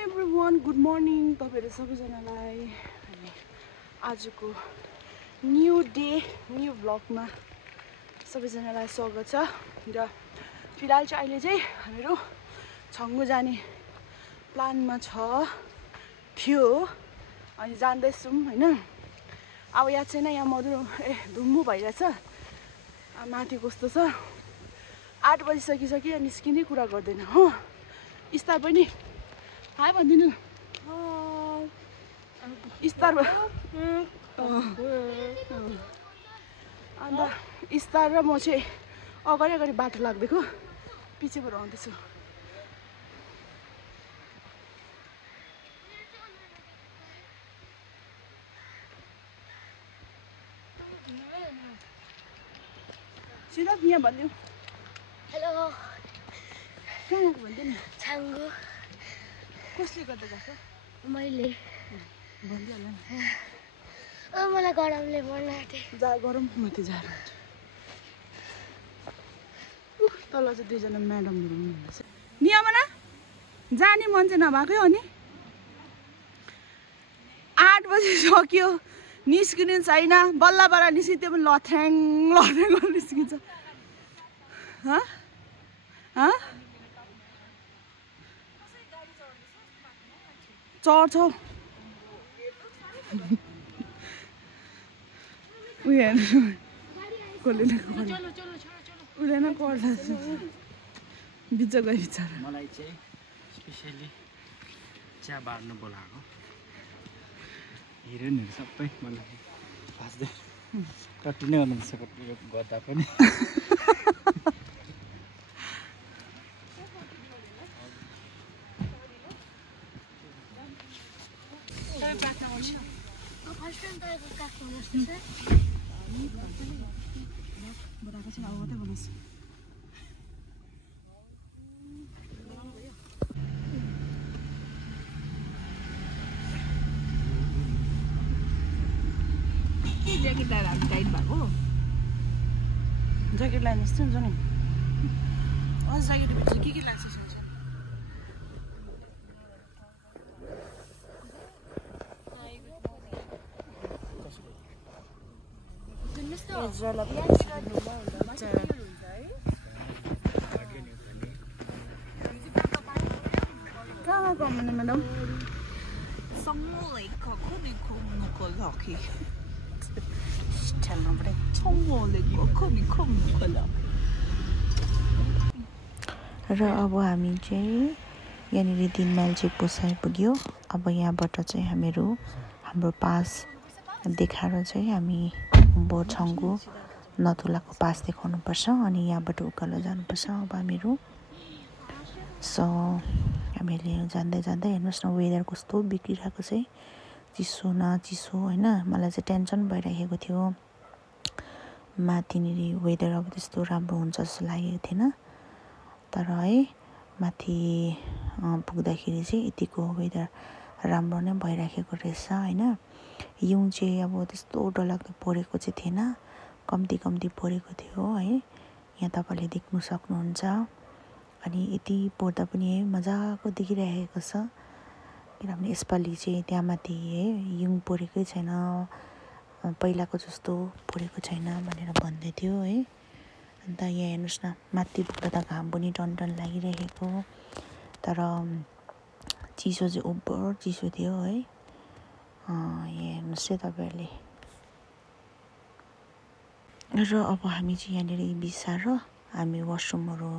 Everyone good morning तपाईहरु सबैजनालाई आजको न्यू डे न्यू ब्लगमा सबैजनालाई स्वागत छ र फिलहाल चाहिँ अहिले चाहिँ हामीहरु छंगु जाने प्लानमा थियो अनि जान्दैछौं हैन अब यहाँ चाहिँ यहाँ मधुरो धुम्मु भइरहेछ माथि कस्तो छ 8 बजी सकिसक्यो निस्किने कुरा गर्दैन हो स्टार पनि हाय भन्दिनु स्टार अन्त स्टार र म चाहिँ अगाडि अगाडि बाटो लाग्दैको पिछेबाट आउँदैछु सिधा यहाँ भन्दिनु हेलो कहाँ भन्दिनु छाङ्गु कसले गर्दा गएको मैले भन्दिहाल्नु मलाई गरमले मर्न आँटे जा गरम माथि जा तल चाहिँ दुईजना म्याडमहरु हुनुहुन्छ नियमना जाने मन चाहिँ नभएकै हो नि 8 बजी सक्यो निस्किनु छैन बल्ल बल्ल निस्किन्थ्यो पनि लथ्याङ लथ्याङ निस्किन्छ चढ्छौ उयो उसले न गर्दा बिच गए बिचरा मलाई चाहिँ स्पेशली चिया बार्नु बोलाएको हिरोइनहरु सबै मलाई फास्दै कति नै गर्नुपर्छ कति गर्दा पनि फर्स्ट टाइम तपाईको काको हुनुहुन्छ सर बराको चाहिँ अब मात्रै भन्नुहोस् ज्याकेट लगाएर हामी टाइट भएको ज्याकेट लानु जस्तो हुन्छ नि अझ ज्याकेट भित्र के लाग्छ हुन्छ कहाँ कमाउने म्याडम र अब हामी चाहिँ यहाँनिर 3 माइल चेक पोस्ट आइपुग्यो अब यहाँबाट चाहिँ हामीहरू हाम्रो पास देखाएर चाहिँ हामी छङ्गु नथुलाको पास देखाउनु पर्छ अनि यहाँबाट उकालो जानुपर्छ अब हामीहरू सो हामीले जाँदै जाँदै हेर्नुहोस् न वेदर कस्तो बिग्रिरहेको चाहिँ चिसो न चिसो हैन मलाई चाहिँ टेन्सन भइरहेको थियो माथिनिर वेदर अब त्यस्तो राम्रो हुन्छ जस्तो लागेको थिएन तर है माथि पुग्दाखेरि चाहिँ यतिको वेदर राम्रो नै भइराखेको रहेछ हैन हिउँ चाहिँ अब त्यस्तो डरलाग्दो परेको चाहिँ थिएन कम्ती कम्ती परेको थियो है यहाँ तपाईले देख्न सक्नुहुन्छ अनि यति पर्दा पनि है मजाको देखिरहेको छ किनभने यसपालि चाहिँ त्यहाँ माथि है हिउँ परेकै छैन पहिलाको जस्तो परेको छैन भनेर भन्दै थियो है अन्त यहाँ हेर्नुहोस् न माथि पुग्दा त घाम पनि टनटन लागिरहेको तर चिसो चाहिँ ओभर चिसो थियो है यहाँ हेर्नुहोस् है तपाईहरुले र अब हामी चाहिँ यहाँनिर बिसाएर हामी वासरुमहरू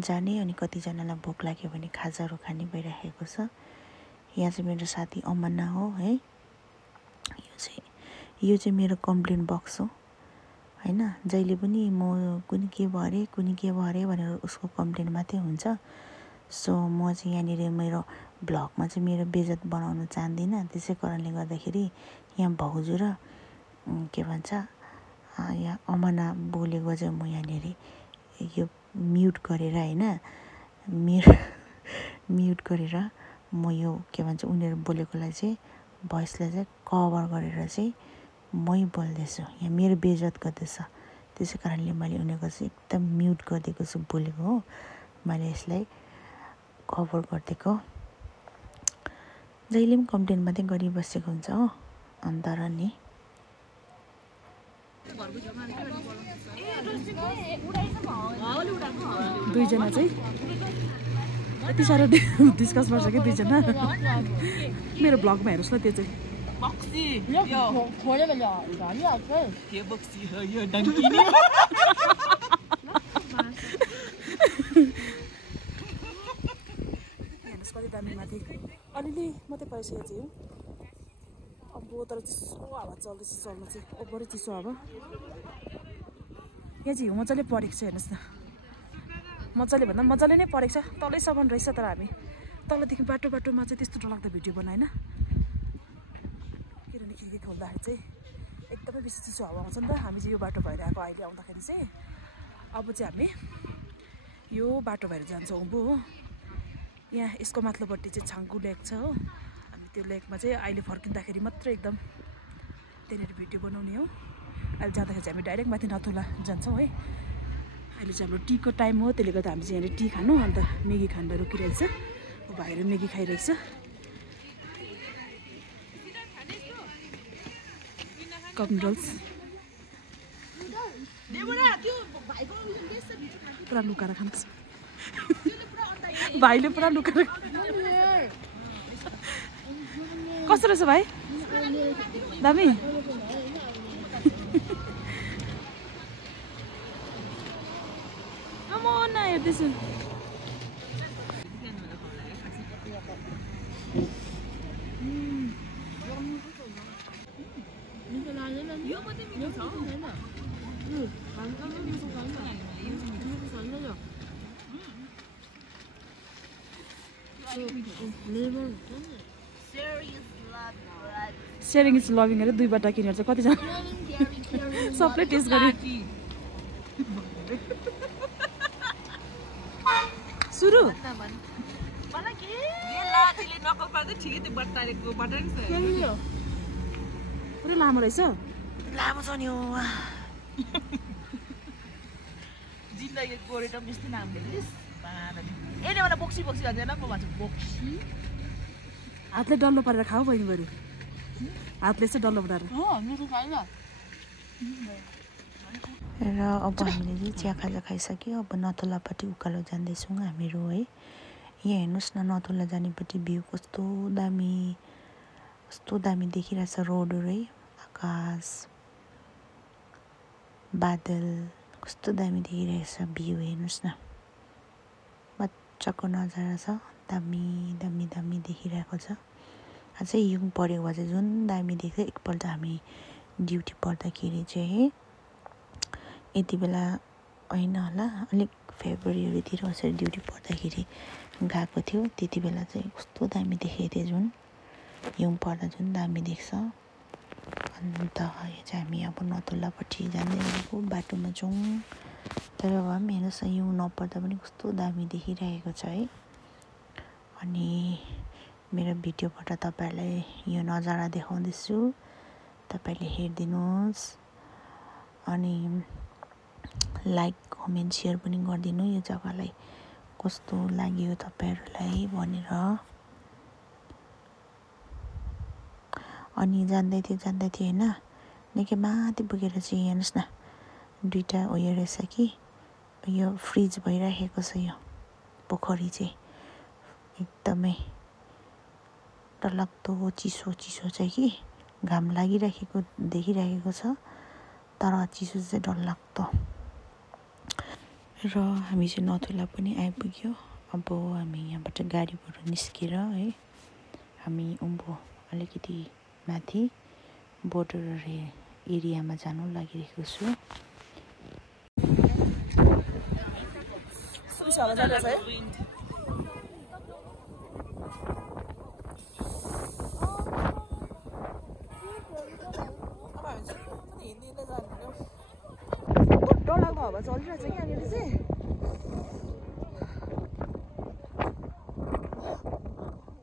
जाने अनि कतिजनालाई भोक लाग्यो भने खाजाहरू खाने भइरहेको छ यहाँ चाहिँ मेरो साथी अमना हो है यो चाहिँ मेरो कम्प्लेन बक्स हो हैन जहिले पनि म कुनै के भयो अरे भनेर उसको कम्प्लेन मात्रै हुन्छ सो म चाहिँ यहाँनिर मेरो ब्लगमा चाहिँ मेरो बेइज्जत बनाउन चाहदिन त्यसै कारणले गर्दाखेरि यहाँ भाउजू र के भन्छ यहाँ अमना बोलेको चाहिँ म यहाँनिर यो म्युट गरेर हैन म्युट गरेर म यो के भन्छ उनीहरु बोलेकोलाई चाहिँ भोइसलाई चाहिँ कभर गरेर चाहिँ मै बोल्दैछु यहाँ मेरो बेइज्जत गर्दैछ त्यसै कारणले मैले उनीहरुको चाहिँ एकदम म्युट गरिदिएको छु बोलेको हो मैले यसलाई कभर गरिदिएको जहिले पनि कम्प्लेन मात्रै गरिबसेको हुन्छ हो अन्त र नि दुईजना चाहिँ यति साह्रो डिस्कस गर्छ कि दुईजना मेरो ब्लगमा हेर्नुहोस् ल त्यो चाहिँ हेर्नुहोस् कति दामी माथि अलिअलि मात्रै परिसकेको चाहिँ हो अब तर चिसो हावा चल्दैछ चल्नु चाहिँ ओभरै चिसो हावा यहाँ चाहिँ हिउँ मजाले परेको छ हेर्नुहोस् न मजाले भन्दा मजाले नै परेको छ तलैसम्म रहेछ तर हामी तलदेखि बाटोमा चाहिँ त्यस्तो डरलाग्दो भिडियो बनाएन किनभने खिड्की खोल्दाखेरि चाहिँ एकदमै बेसी चिसो हावा आउँछ नि त हामी चाहिँ यो बाटो भएर आएको अहिले आउँदाखेरि चाहिँ अब चाहिँ हामी यो बाटो भएर जान्छौँ उँभो हो यहाँ यसको माथिल्लोपट्टि चाहिँ छाङ्गु लेक छ हो हामी त्यो लेकमा चाहिँ अहिले फर्किँदाखेरि मात्रै एकदम त्यहाँनिर भिडियो बनाउने हो अहिले जाँदाखेरि चाहिँ हामी डाइरेक्ट माथि नथुला जान्छौँ है अहिले चाहिँ हाम्रो टीको टाइम हो त्यसले गर्दा हामी चाहिँ यहाँनिर टी खानु अन्त मेगी खाँदा रोकिरहेछ भाइहरू मेगी खाइरहेछ कप नुडल्स पुरा लुकाएर खान्छ भाइले पुरा लुकाएर कस्तो रहेछ भाइ दामी म हेर्दैछु सेयरिङ इज लभिङ अरे दुईवटा किनेर चाहिँ कतिजना सबले टेस्ट गरे सुरु पुरै लामो रहेछ लामो छ नि जिन्दगी गोरेटो मिस्टी नाम दिलिस एले मलाई बोक्सी भन्छ म भन्छु बोक्सी हातले डल्लो पारेर खाऊ बहिनी बरु हातले चाहिँ डल्लो बनाएर र अब हामीले चाहिँ चिया खाजा खाइसक्यो अब नथुलापट्टि उकालो जाँदैछौँ हामीहरू है यहाँ हेर्नुहोस् न नथुला जानेपट्टि भ्यू कस्तो दामी देखिरहेछ रोडहरू है आकाश बादल कस्तो दामी देखिरहेछ भ्यू हेर्नुहोस् न मजाको नजारा छ दामी देखिरहेको छ अझै हिउँ परेको भए चाहिँ जुन दामी देख्यो एकपल्ट हामी ड्युटी पर्दाखेरि चाहिँ यति बेला होइन होला अलिक फेब्रुअरीतिर कसरी ड्युटी पर्दाखेरि गएको थियो त्यति बेला चाहिँ कस्तो दामी देखेको थियो जुन हिउँ पर्दा जुन दामी देख्छ अन्त यो चाहिँ हामी अब नथुलापट्टि जाँदै गरेको बाटोमा छौँ तर भए पनि हेर्नुहोस् न हिउँ नपर्दा पनि कस्तो दामी देखिरहेको छ है अनि मेरो भिडियोबाट तपाईँहरूलाई यो नजारा देखाउँदैछु तपाईँले हेरिदिनुहोस् अनि लाइक कमेन्ट सेयर पनि गरिदिनु यो जग्गालाई कस्तो लाग्यो तपाईँहरूलाई भनेर अनि जान्दै थियो होइन निकै माथि पुगेर चाहिँ हेर्नुहोस् न दुईवटा उयो रहेछ कि यो फ्रिज भइराखेको छ यो पोखरी चाहिँ एकदमै डरलाग्दो चिसो चाहिँ कि घाम लागिराखेको देखिराखेको छ तर चिसो चाहिँ डरलाग्दो र हामी चाहिँ नथुला पनि आइपुग्यो अब हामी यहाँबाट गाडीबाट निस्केर है हामी उँभो अलिकति माथि बोर्डर एरियामा जानु लागिरहेको छु डरलाग्दो हावा चलिरहेछ कि यहाँनिर चाहिँ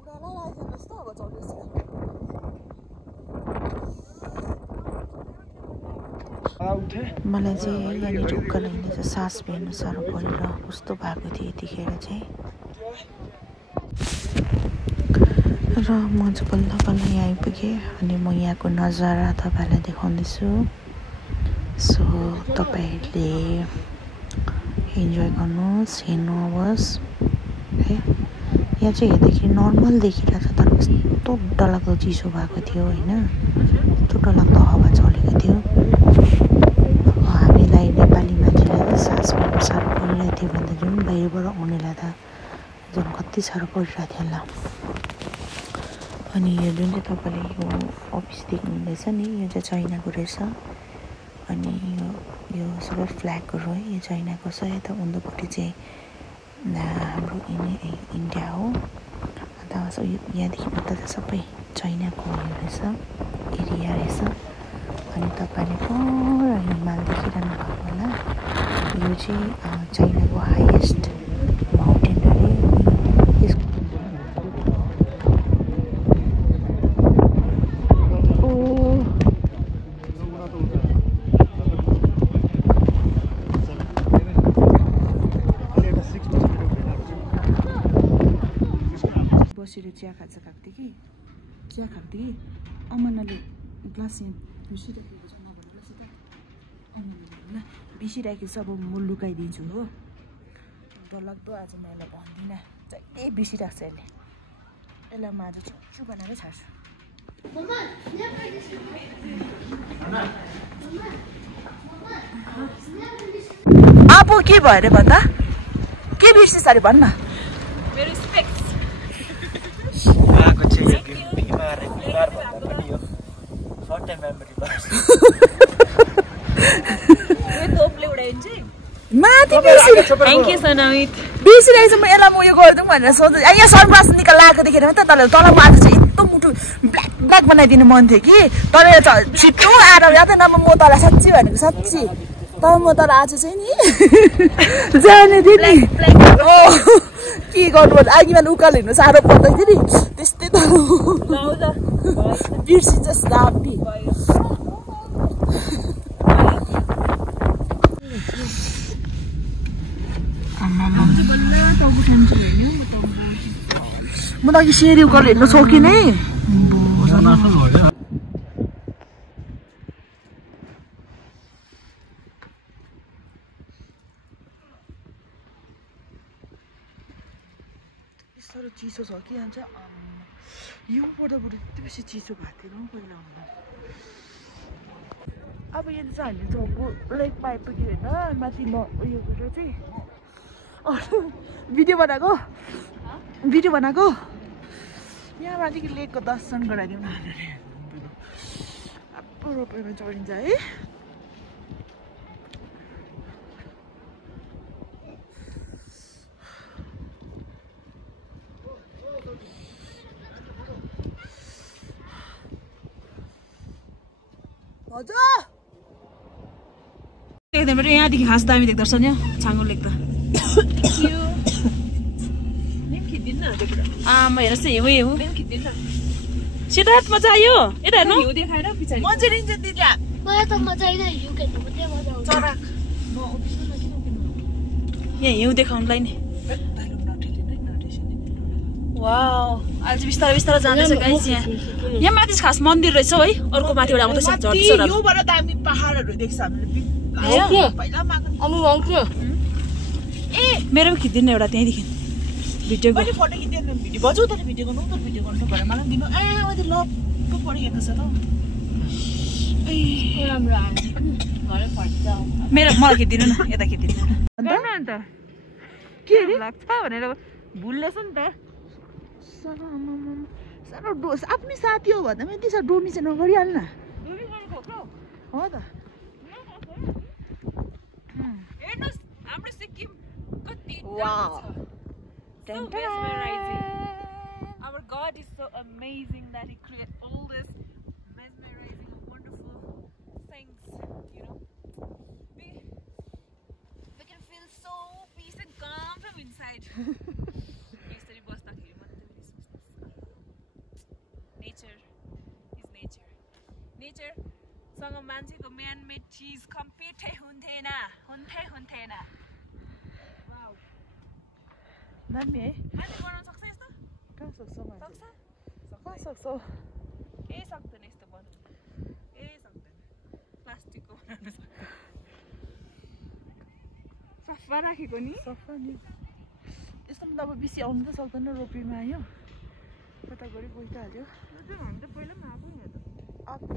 उडाला लाग्दैन जस्तो हावा चलिरहेछ मलाई चाहिँ यहाँनिर उकालो हिँड्दा चाहिँ सास फेर्नु साह्रो परेर कस्तो भएको थियो यतिखेर चाहिँ र म चाहिँ बल्ल बल्ल यहाँ आइपुगेँ अनि म यहाँको नजारा तपाईँहरूलाई देखाउँदैछु। सो तपाईँहरूले इन्जोय गर्नुहोस्, हेर्नुहोस् है। यहाँ चाहिँ हेर्दाखेरि नर्मल देखिरहेको छ तर कस्तो डरलाग्दो चिसो भएको थियो होइन, यस्तो डरलाग्दो हावा चलेको थियो। हामीलाई नेपाली मान्छेलाई त सास फेर्नु साह्रो परिरहेको थियो भन्दा जुन बाहिरबाट आउनेलाई त झन् कति साह्रो परिरहेको थियो होला। अनि यो जुन चाहिँ तपाईँले यो अफिस देख्नुहुँदैछ नि, यो चाहिँ चाइनाको रहेछ। अनि यो सबै फ्ल्यागहरू है, यो चाइनाको छ। यता उँधोपट्टि चाहिँ हाम्रो इन्डिया हो। अन्त यहाँदेखि उता चाहिँ सबै चाइनाको उयो रहेछ, एरिया रहेछ। अनि तपाईँले पुरा हिमाल देखिरहनु भएको होला। यो चाहिँ चाइनाको हाइएस्ट माउन्टेन अरे। बसेर चिया खाएको थिएँ कि अमनाले ग्लास यहाँ बिर्सिराखेको छ, नभनेपछि त अमनाले बिर्सिराखेको छ। अब म लुकाइदिन्छु हो, डरलाग्दो। आज म यसलाई भन्दिनँ, जहिले बिर्सिरहेको छ यसले। यसलाई म आज चुच्चु बनाएरै छाड्छु। अब के भयो अरे भन्दा के बिर्सिस् अरे भन्न। मेरो स्पेक्स उहाँको चाहिँ बिमार भन्दा पनि यो सर्ट टाइम मेमोरी लस। यो तोपले उडाइन्छ। माथि थ्याङ्क यू सनामित। बिर्सिरहेको छ म, यसलाई म यो गरिदिउँ भनेर सोच्दै। यहाँ सनग्लास निकाल लगाएको देखेर मात्रै तल म आज चाहिँ यस्तो मुटु ब्ल्याक ब्ल्याक बनाइदिनु मन थियो कि, तर यो छिटो आएर याद न। म तँलाई साँच्ची भनेको साँच्ची, तर म तर आज चाहिँ नि जाने थिएँ नि। के गर्नु, आगीमा उकालो हिँड्नु साह्रो पर्दैन नि, त्यस्तै त बिर्सिन्छ सापी। म त अघि सेरी उकालो हिँड्नु सकिनँ है। साह्रो चिसो छ कि अन्त हिउँ पर्दाबाट यति बेसी चिसो भएको थिएन पहिला। अब यहाँ चाहिँ हामी चौको लेकमा आइपुग्यो होइन, माथि उयो गरेर चाहिँ भिडियो बनाएको यहाँ माथिको लेकको दर्शन गराइदिउँ न अब रोपवेमा चढिन्छ है। देख्दैबाट यहाँदेखि खास दामी देख्दो रहेछ नि छाङ्गु लेख्दा। आमा हेर्नुहोस् न, हिउँ सिद्धार्थ मजा आयो। यता हेर्नु, मजा लिन्छ दिदी। मलाई त मजा आइरहेको हिउँ खेल्नु मात्रै मजा आउँछ। यहाँ हिउँ देखाउनुलाई नि। वाउ, अहिले चाहिँ बिस्तारै बिस्तारै जाँदैछ गाइस। यहाँ माथि खास मन्दिर रहेछ है, अर्को माथिबाट आउँदैछ झर्दैछ। योबाट दामी पहाडहरू देख्छ हामीले। ए मेरो पनि खिच्दिनु एउटा त्यहीँदेखि भिडियो मैले फोटो खिच्दैन, भिडियो बजाउ त भिडियो गर्नु त भिडियो गर्नु भनेर मलाई दिनु। अहिले लप्पो परिएको छ त। मेरो मलाई खिच्दिनु न, यता खिच्दिनु अन्त के लाग्छ भनेर भुल्लेछ नि त। साह्रो डोस आफ्नै साथी हो भन्दा पनि यति साह्रो डोमी चाहिँ नगरिहाल्नु न। हो त हेर्नुहोस् हाम्रो सिक्किम कति Our God is so amazing that He created all this mesmerizing, wonderful things. You know, we can feel so peace and calm from inside. Nature is nature. Nature सँग मान्छेको man-made चिज कम्पिटै हुन्थेन। वाउ, दामी है। मान्छे बनाउन सक्छ यस्तो? कहाँ सक्छ मान्छे? सक्छ? कहाँ सक्छौ केही सक्दैन यस्तो बनाउनु केही सक्दैन प्लास्टिकको बनाउनु सक्दैन सफा राखेको नि सफा नि यस्तो पनि अब बेसी आउनु त सक्दैन रोपीमा आयो कता गरी गइ त हाल्यो हामी त पहिला पनि आएको नि त आएको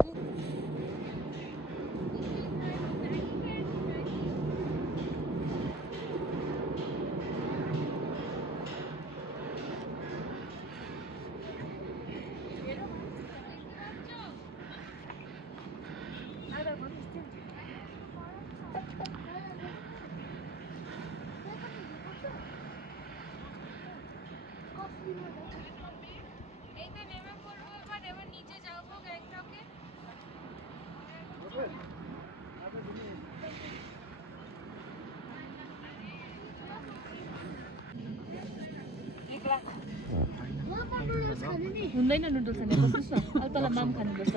हुँदैन नुडल्स खाने बस्नुहोस् न अब तल माम खानुपर्छ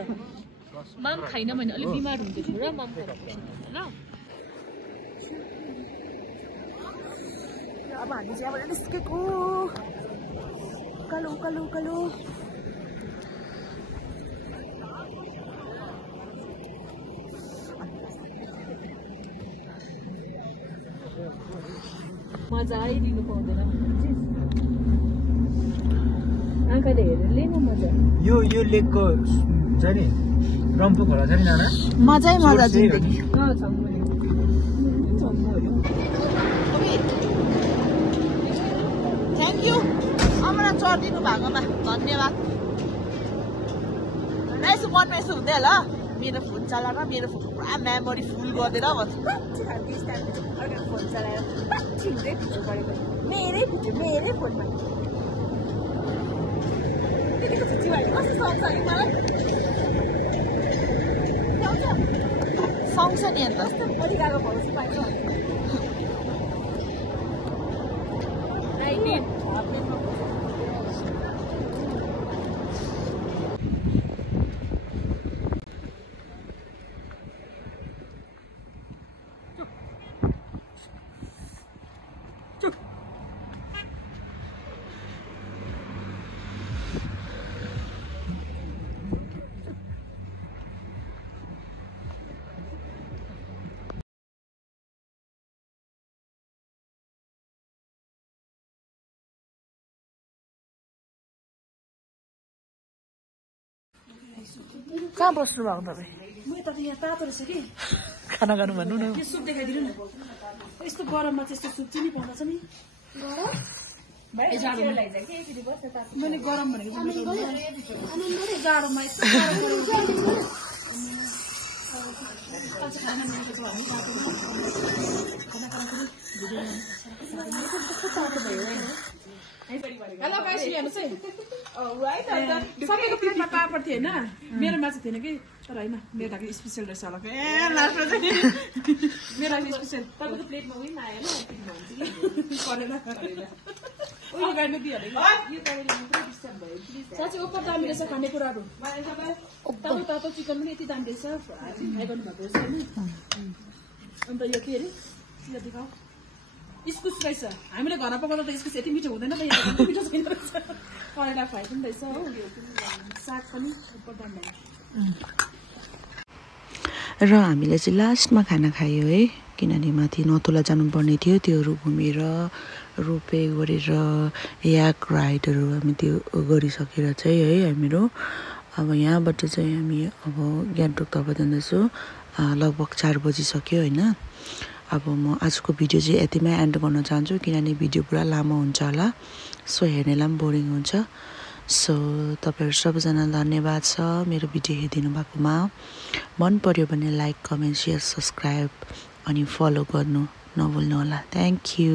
माम खाइन भने अलिक बिमार हुँदैछ र माम खानुपर्छ ल अब हामी चाहिँ यहाँबाट निस्केको उकालो उकालो उकालो मजा आइदिनु पाउँदैन आँखाले हेरेर लिनु मजा यो लेकको छ नि रम्फू खोला छ नि नाना मजै मजा जिन्दगी थ्याङ्क यू अमरा चढिदिनु भएकोमा धन्यवाद यसो मनमा यसो हुँदै होला मेरो फोन चलाएर मेरो फोन पुरा मेमोरी फुल गरिदिएर फोन चलाएर मेरै फोनमा सँगछ नि अन्त कहाँ बस्नु भएको तपाईँ म त यहाँ तातो रहेछ कि खाना खानु भन्नु न यो सुप देखाइदिनु न यस्तो गरममा चाहिँ यस्तो सुप चाहिँ नि पाउँछ नि मैले गरम भनेको जाडोमा हेलो गाइस हेर्नुहोस् है सबैको प्लेटमा पापड थियो होइन मेरोमा चाहिँ थिएन कि तर होइन मेरो लागि स्पेसल रहेछ होला लास्टमा चाहिँ मेरो लागि स्पेसल तपाईँको प्लेटमा उयो आयो होइन परेन उयो गाड्नु दिइहाल्यो साँच्चै ओपर दामी रहेछ खानेकुराहरू तातो तातो चिकन पनि यति दामी रहेछ फ्राई गर्नुभएको रहेछ होइन अन्त यो के अरे यो देखाऊ इस्कुस रहेछ हामीले घरमा पकाउँदा त इस्कुस यति मिठो हुँदैन त यहाँ मिठो छैन रहेछ करेला फ्राई पनि रहेछ हो साग पनि र हामीले चाहिँ लास्टमा खाना खायो है किनभने माथि नथुला जानुपर्ने थियो त्योहरू घुमेर रोपे गरेर याक राइडहरू हामी त्यो गरिसकेर चाहिँ है हामीहरू अब यहाँबाट चाहिँ हामी अब गान्तोकतर्फ जाँदैछौँ लगभग 4 बजिसक्यो होइन अब म आजको भिडियो चाहिँ यतिमै एन्ड गर्न चाहन्छु किनभने भिडियो पुरा लामो हुन्छ होला सो हेर्नेलाई पनि बोरिङ हुन्छ सो तपाईहरु सबैजनालाई धन्यवाद छ मेरो भिडियो हेरिदिनु भएकोमा मन पर्यो भने लाइक कमेन्ट शेयर सब्स्क्राइब अनि फलो गर्नु नभुल्नु होला थ्यांक यू